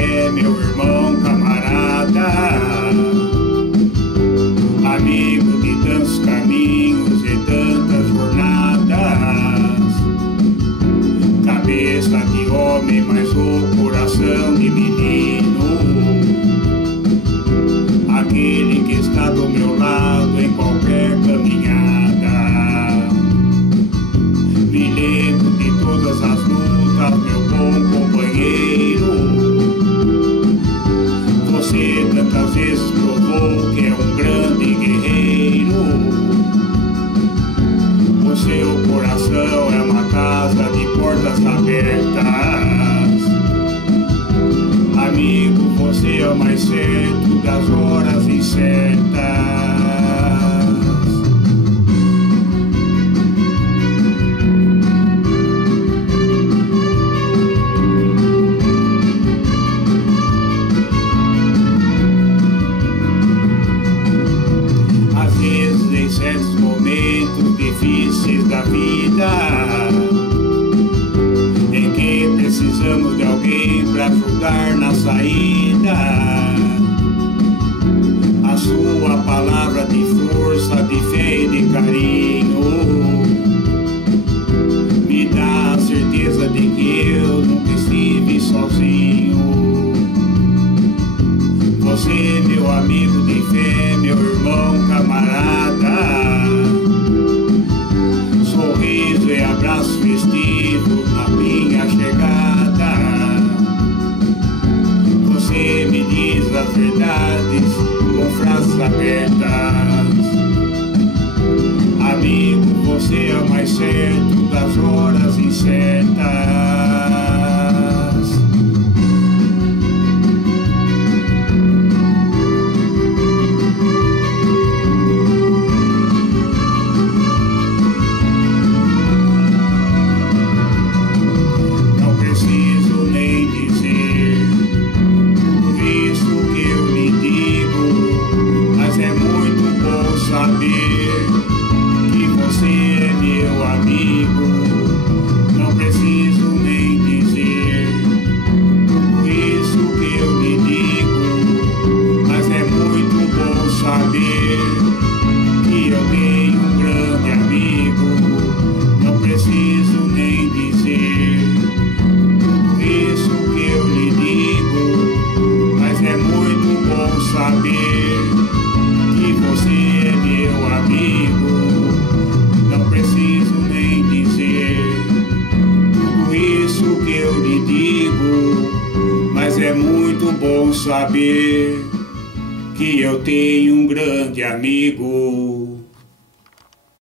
fé, meu irmão, camarada, amigo de tantos caminhos e tantas jornadas, cabeça de homem, mas o coração de menino, aquele que está do meu lado em qualquer caminhada. Me lembro de todas as lutas, meu bom companheiro, você tantas vezes provou que é um grande guerreiro. O seu coração é uma casa de portas abertas. Amigo, você é o mais certo das horas incertas. Às vezes, em certos momentos difíceis da vida, em que precisamos de alguém para ajudar na saída, a sua palavra de força, de fé e de carinho me dá a certeza de que eu nunca estive sozinho. Você, meu amigo de fé, meu irmão, camarada, sorriso e abraço festivo na minha chegada. Você me diz as verdades com frases abertas. Amigo, você é o mais certo das horas incertas. Saber que você é meu amigo, não preciso nem dizer tudo isso que eu lhe digo, mas é muito bom saber que eu tenho um grande amigo, não preciso nem dizer tudo isso que eu lhe digo, mas é muito bom saber que você é meu amigo, não preciso nem dizer tudo isso que eu lhe digo, mas é muito bom saber que eu tenho um grande amigo.